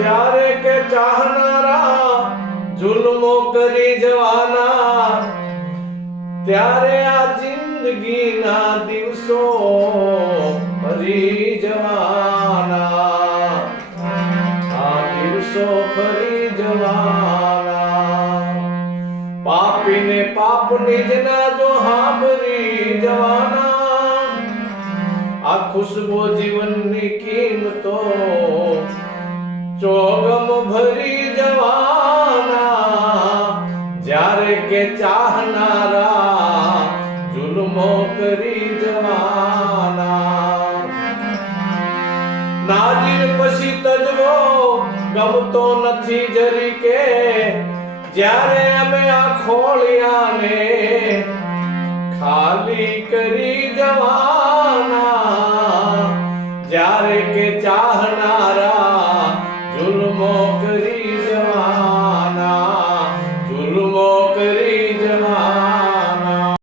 જ્યારે કે ચાહનારા જુલ્મો કરી જવાના, ત્યારે આ જિંદગીના દિવસો ફરી જવાના, આ દિવસો ફરી જવાના। પાપીને પાપની જ ના જો હાંભળી જવાના, આ ખુશ્બો જીવનની કિંમતો ચોગમ ભરી જવાના, જ્યારે કે ચાહનારા જુલ્મો કરી જવાના। નાજીર પછી તજવો ગમતો નથી જરી કે, જ્યારે અમે આ ખોળિયાને ખાલી કરી જવાના, જ્યારે કે ચાહનારા જુલ્મો કરી જવાના।